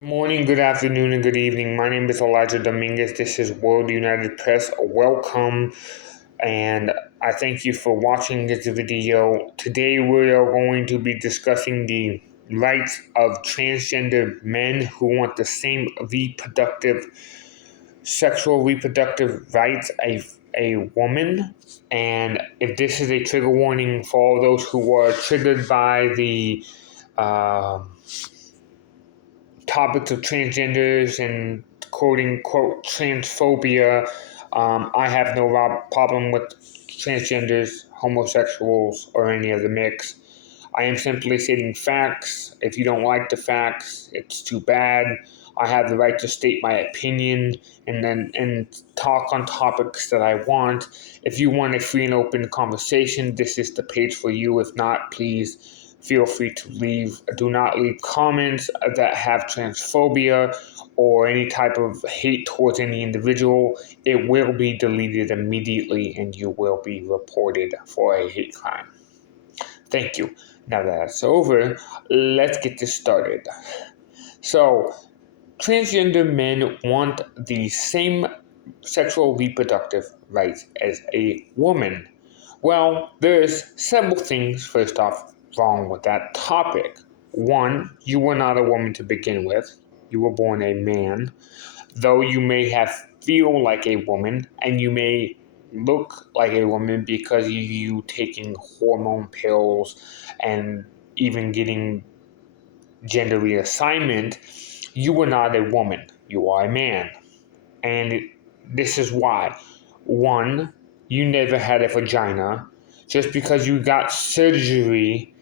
Morning, good afternoon, and good evening. My name is Elijah Dominguez. This is World United Press. Welcome, and I thank you for watching this video. Today, we are going to be discussing the rights of transgender men who want the same sexual reproductive rights as a woman. And if this is a trigger warning for all those who are triggered by the uh, topics of transgenders and quote unquote transphobia. I have no problem with transgenders, homosexuals, or any of the mix. I am simply stating facts. If you don't like the facts, it's too bad. I have the right to state my opinion and talk on topics that I want. If you want a free and open conversation, this is the page for you. If not, please feel free to leave. Do not leave comments that have transphobia or any type of hate towards any individual. It will be deleted immediately and you will be reported for a hate crime. Thank you. Now that that's over, let's get this started. So, transgender men want the same sexual reproductive rights as a woman. Well, there's several things, first off, wrong with that topic. One, you were not a woman to begin with. You were born a man. Though you may have feel like a woman and you may look like a woman because of you taking hormone pills and even getting gender reassignment, you were not a woman. You are a man. And this is why. One, you never had a vagina. Just because you got surgery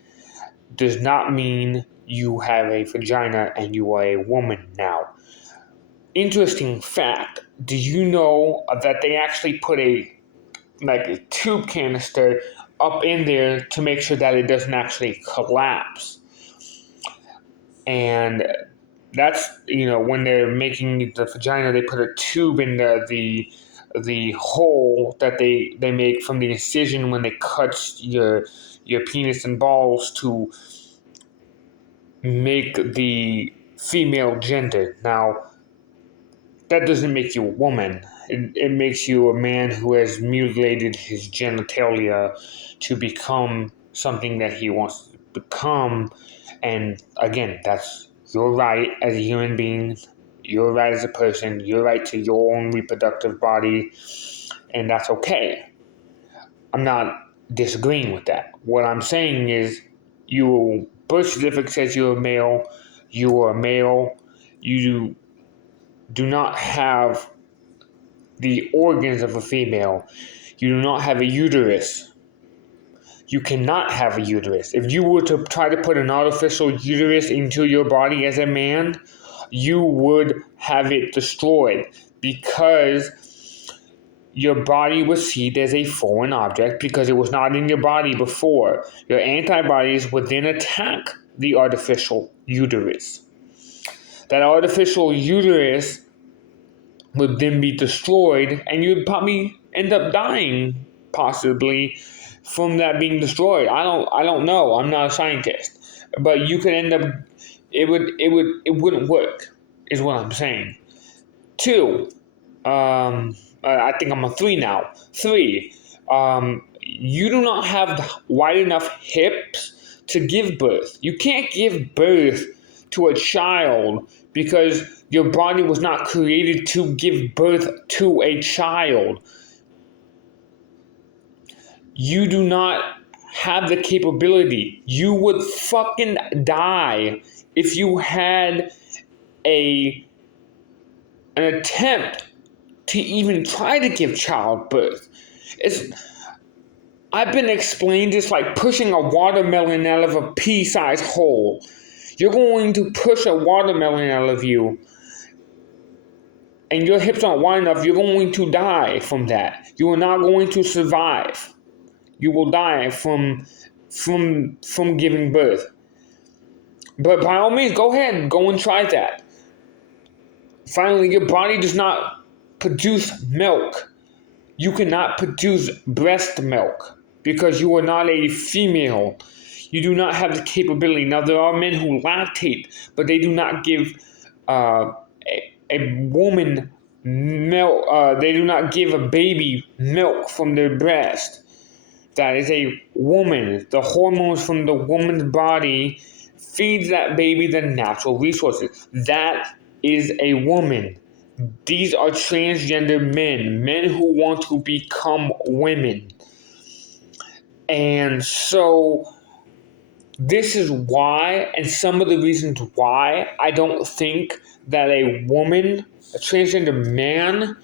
does not mean you have a vagina and you are a woman now. Interesting fact, do you know that they actually put a tube canister up in there to make sure that it doesn't actually collapse? And that's, when they're making the vagina, they put a tube in the hole that they make from the incision when they cut your penis and balls to make the female gender. Now, that doesn't make you a woman. It makes you a man who has mutilated his genitalia to become something that he wants to become. And again, that's your right as a human being, your right as a person, your right to your own reproductive body, and that's okay. I'm not disagreeing with that. What I'm saying is your birth certificate says you're a male, you are a male, you do not have the organs of a female. You do not have a uterus. You cannot have a uterus. If you were to try to put an artificial uterus into your body as a man, you would have it destroyed because your body was seen as a foreign object because it was not in your body before. Your antibodies would then attack the artificial uterus. That artificial uterus would then be destroyed, and you'd probably end up dying, possibly, from that being destroyed. I don't know. I'm not a scientist, but you could end up. It wouldn't work, is what I'm saying. Two, I think I'm on three now. Three, you do not have wide enough hips to give birth. You can't give birth to a child because your body was not created to give birth to a child. You do not have the capability. You would fucking die if you had an attempt to even try to give childbirth. I've been explained it's like pushing a watermelon out of a pea-sized hole. You're going to push a watermelon out of you, and your hips aren't wide enough, you're going to die from that. You are not going to survive. You will die from giving birth. But by all means, go ahead, go and try that. Finally, your body does not produce milk. You cannot produce breast milk because you are not a female. You do not have the capability. Now, there are men who lactate, but they do not give uh, a woman milk. They do not give a baby milk from their breast. That is a woman. The hormones from the woman's body feeds that baby the natural resources. That is a woman. These are transgender men who want to become women. And so this is why, and some of the reasons why, I don't think that a woman, a transgender man,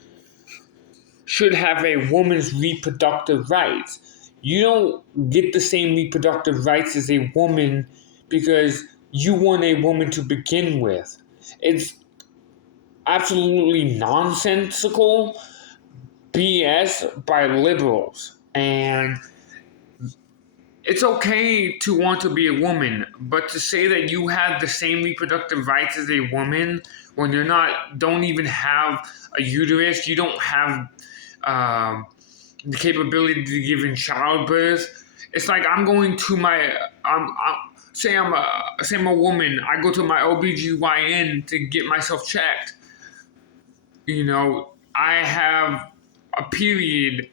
should have a woman's reproductive rights. You don't get the same reproductive rights as a woman because you want a woman to begin with. It's absolutely nonsensical BS by liberals. And it's okay to want to be a woman, but to say that you have the same reproductive rights as a woman when you're not, don't even have a uterus, you don't have the capability to give in childbirth. It's like I'm going to my, say I'm a woman, I go to my OBGYN to get myself checked. You know, I have a period,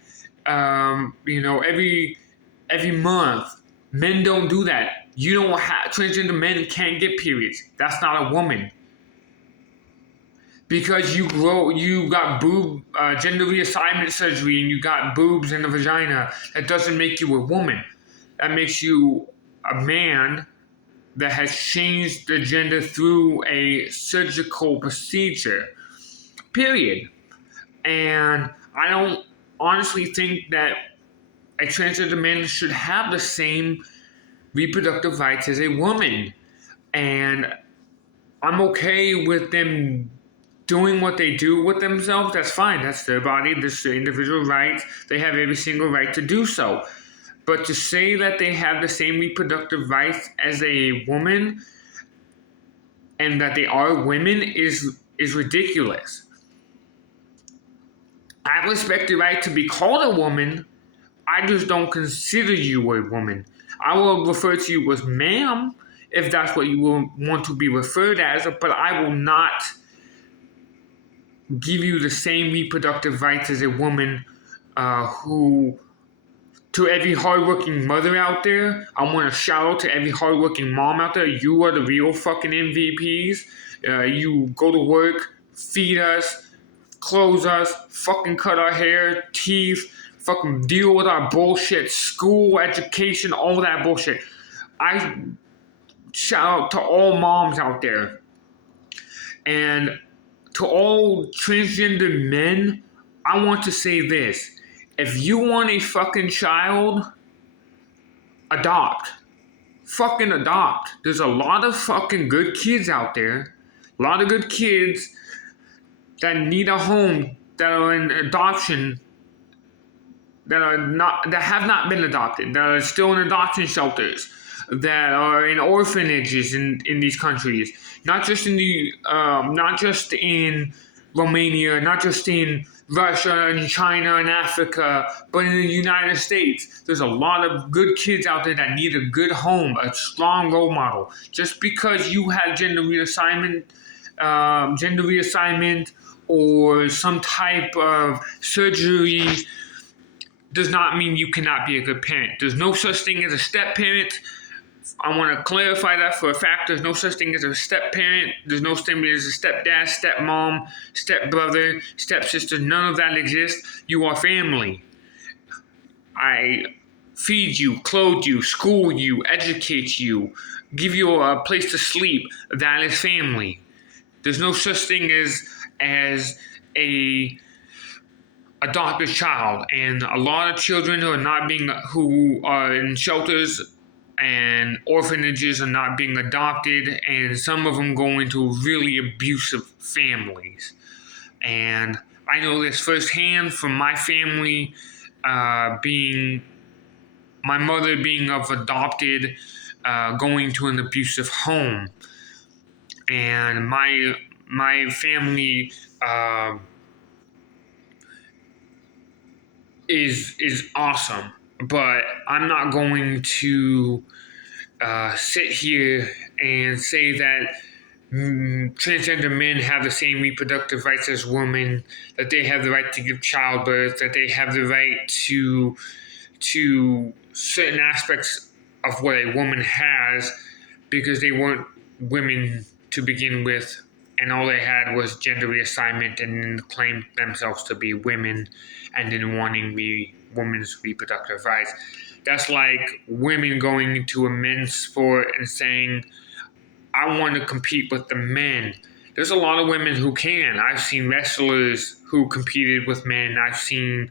every month. Men don't do that. You don't have transgender men can't get periods. That's not a woman. Because you got gender reassignment surgery, and you got boobs and a vagina. That doesn't make you a woman. That makes you a man that has changed the gender through a surgical procedure. Period. And I don't honestly think that a transgender man should have the same reproductive rights as a woman. And I'm okay with them doing what they do with themselves. That's fine. That's their body. That's their individual rights. They have every single right to do so. But to say that they have the same reproductive rights as a woman and that they are women is ridiculous. I respect the right to be called a woman. I just don't consider you a woman. I will refer to you as ma'am if that's what you will want to be referred as, but I will not give you the same reproductive rights as a woman who, to every hardworking mother out there, I want to shout out to every hardworking mom out there. You are the real fucking MVPs. You go to work, feed us, clothe us, fucking cut our hair, teeth, fucking deal with our bullshit, school, education, all that bullshit. I shout out to all moms out there. And to all transgender men, I want to say this. If you want a fucking child, adopt. Fucking adopt. There's a lot of fucking good kids out there. A lot of good kids that need a home, that are in adoption, that have not been adopted, that are still in adoption shelters, that are in orphanages in these countries. Not just in Romania, not just in Russia and China and Africa, but in the United States. There's a lot of good kids out there that need a good home, a strong role model. Just because you have gender reassignment or some type of surgery does not mean you cannot be a good parent. There's no such thing as a step parent. I want to clarify that for a fact. There's no such thing as a step parent. There's no such thing as a stepdad, stepmom, stepbrother, stepsister. None of that exists. You are family. I feed you, clothe you, school you, educate you, give you a place to sleep. That is family. There's no such thing as a adopted child, and a lot of children who are in shelters and orphanages are not being adopted, and some of them go into really abusive families. And I know this firsthand from my family, being my mother being of adopted, going to an abusive home, and my family is awesome. But I'm not going to sit here and say that transgender men have the same reproductive rights as women, that they have the right to give childbirth, that they have the right to certain aspects of what a woman has because they weren't women to begin with, and all they had was gender reassignment and then claimed themselves to be women and then wanting the women's reproductive rights. That's like women going into a men's sport and saying, I want to compete with the men. There's a lot of women who can. I've seen wrestlers who competed with men. I've seen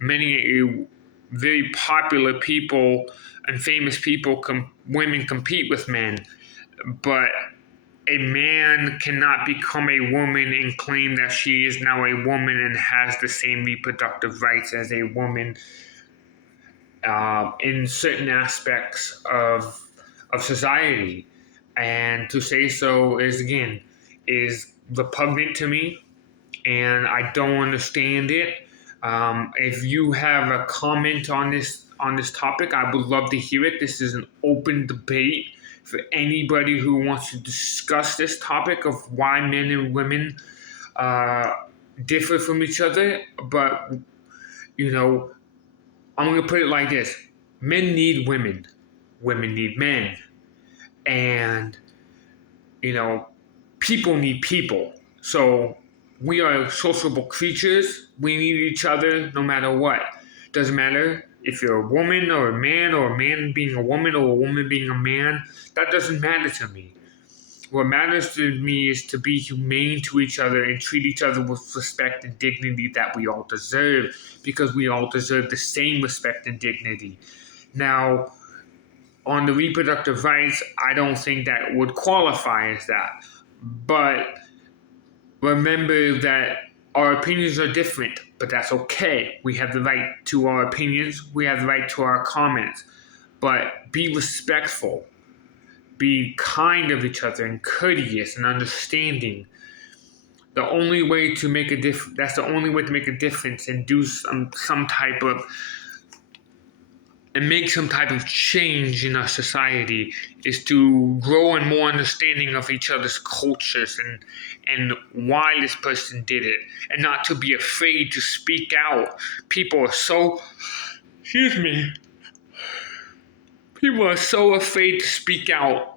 many very popular people and famous people, women compete with men. But a man cannot become a woman and claim that she is now a woman and has the same reproductive rights as a woman in certain aspects of society. And to say so is repugnant to me, and I don't understand it. If you have a comment on this topic, I would love to hear it. This is an open debate for anybody who wants to discuss this topic of why men and women differ from each other. But I'm going to put it like this: men need women, women need men, and people need people. So we are sociable creatures. We need each other no matter what. Doesn't matter if you're a woman or a man being a woman or a woman being a man. That doesn't matter to me. What matters to me is to be humane to each other and treat each other with respect and dignity that we all deserve, because we all deserve the same respect and dignity. Now, on the reproductive rights, I don't think that would qualify as that. But remember that our opinions are different, but that's okay. We have the right to our opinions. We have the right to our comments. But be respectful. Be kind of each other and courteous and understanding. The only way to make a difference, that's the only way to make a difference and do some type of and make some type of change in our society, is to grow in more understanding of each other's cultures and why this person did it, and not to be afraid to speak out. People are so afraid to speak out,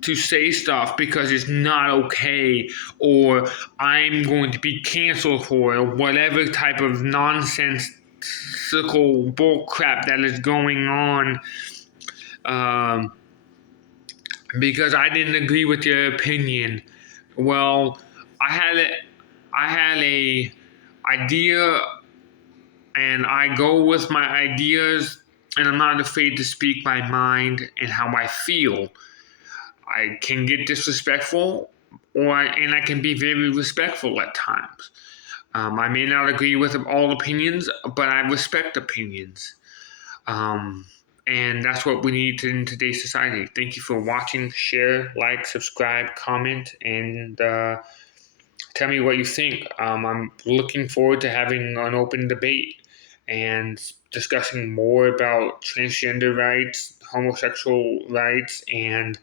to say stuff because it's not okay, or I'm going to be canceled for it, or whatever type of nonsensical bull crap that is going on, because I didn't agree with your opinion. Well, I had a idea, and I go with my ideas, and I'm not afraid to speak my mind and how I feel. I can get disrespectful, and I can be very respectful at times. I may not agree with all opinions, but I respect opinions. And that's what we need in today's society. Thank you for watching. Share, like, subscribe, comment, and tell me what you think. I'm looking forward to having an open debate and discussing more about transgender rights, homosexual rights, and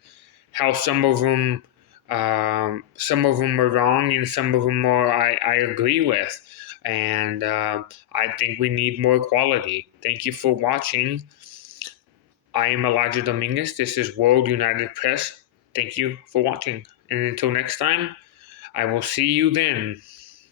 how some of them are wrong and some of them I agree with. And I think we need more equality. Thank you for watching. I am Elijah Dominguez. This is World United Press. Thank you for watching. And until next time, I will see you then.